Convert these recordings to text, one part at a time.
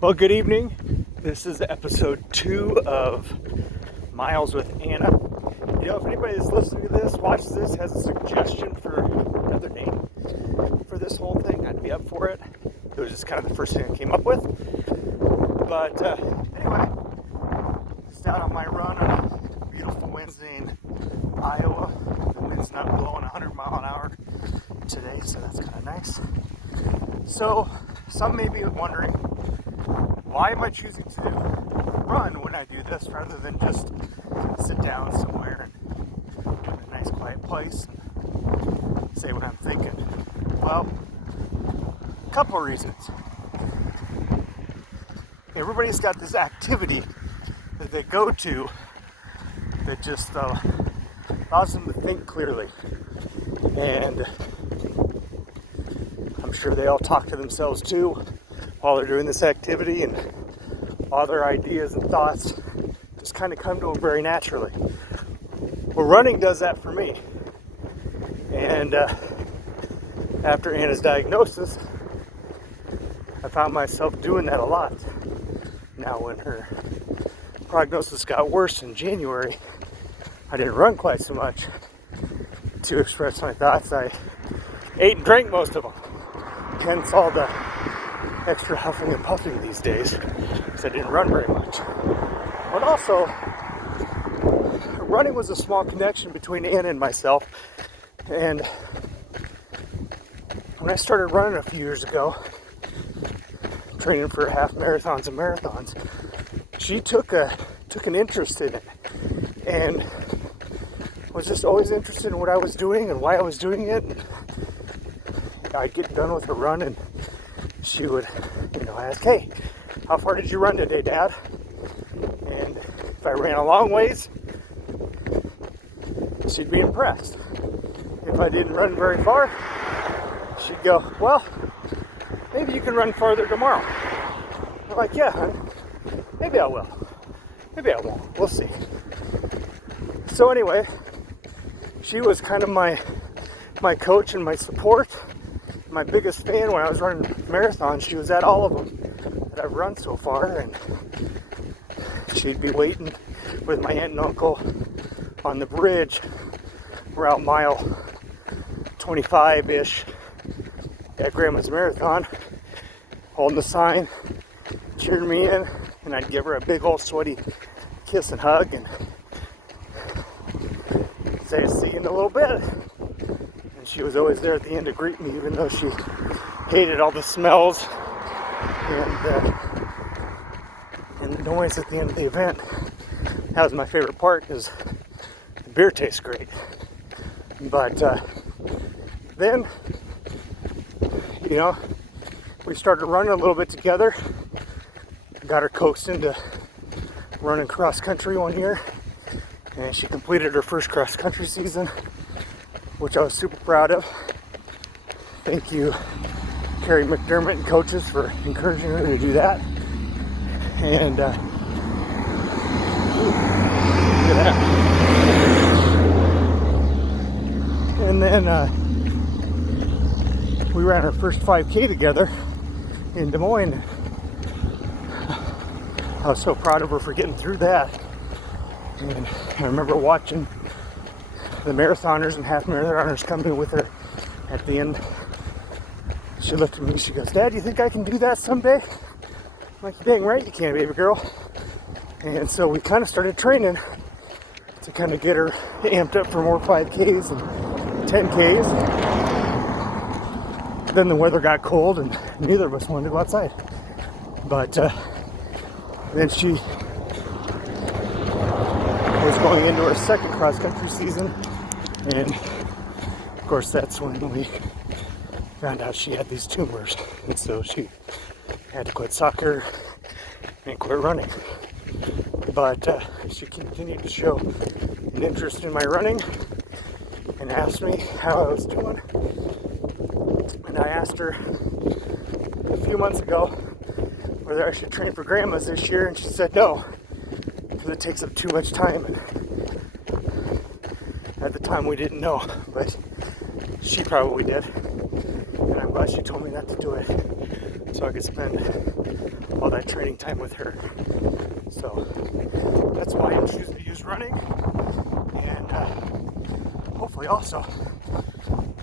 Well, good evening. This is episode 2 of Miles with Anna. If anybody that's listening to this, watches this, has a suggestion for another name for this whole thing, I'd be up for it. It was just kind of the first thing I came up with. But anyway, just out on my run on a beautiful Wednesday in Iowa. The wind's not blowing 100 mile an hour today, so that's kind of nice. So, some may be wondering, why am I choosing to run when I do this rather than just sit down somewhere in a nice quiet place and say what I'm thinking? Well, a couple of reasons. Everybody's got this activity that they go to that just allows them to think clearly. And I'm sure they all talk to themselves too while they're doing this activity, and all their ideas and thoughts just kind of come to them very naturally. Well, running does that for me. And after Anna's diagnosis, I found myself doing that a lot. Now, when her prognosis got worse in January, I didn't run quite so much to express my thoughts. I ate and drank most of them. Hence all the extra huffing and puffing these days, because I didn't run very much. But also, running was a small connection between Anna and myself. And when I started running a few years ago, training for half marathons and marathons, she took an interest in it, and was just always interested in what I was doing and why I was doing it. And I'd get done with a run, and she would, ask, "Hey, how far did you run today, Dad?" And if I ran a long ways, she'd be impressed. If I didn't run very far, she'd go, "Well, maybe you can run farther tomorrow." I'm like, "Yeah, hon, maybe I will. Maybe I won't. We'll see." So anyway, she was kind of my coach and my support. My biggest fan when I was running marathons. She was at all of them that I've run so far, and she'd be waiting with my aunt and uncle on the bridge around mile 25-ish at Grandma's Marathon, holding the sign, cheering me in, and I'd give her a big old sweaty kiss and hug and say, "See you in a little bit." She was always there at the end to greet me, even though she hated all the smells and the noise at the end of the event. That was my favorite part, because the beer tastes great. But then, we started running a little bit together. Got her coaxed into running cross country one year, and she completed her first cross country season, which I was super proud of. Thank you, Carrie McDermott and coaches, for encouraging her to do that. And look at that. And then we ran our first 5K together in Des Moines. I was so proud of her for getting through that. And I remember watching the marathoners and half marathoners coming with her at the end. She looked at me, she goes, "Dad, you think I can do that someday?" I'm like, "Dang right you can, baby girl." And so we kind of started training to kind of get her amped up for more 5Ks and 10Ks. Then the weather got cold and neither of us wanted to go outside. But then she was going into her second cross-country season, and of course that's when we found out she had these tumors, and so she had to quit soccer and quit running. But she continued to show an interest in my running and asked me how I was doing. And I asked her a few months ago whether I should train for Grandma's this year, and she said no, because it takes up too much time. And at the time we didn't know, but she probably did, and I'm glad she told me not to do it. so I could spend all that training time with her. So that's why I'm choosing to use running, and hopefully also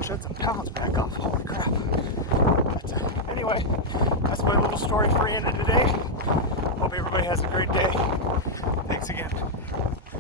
shed some pounds back off. Holy crap. But anyway, that's my little story for Anna today. Hope everybody has a great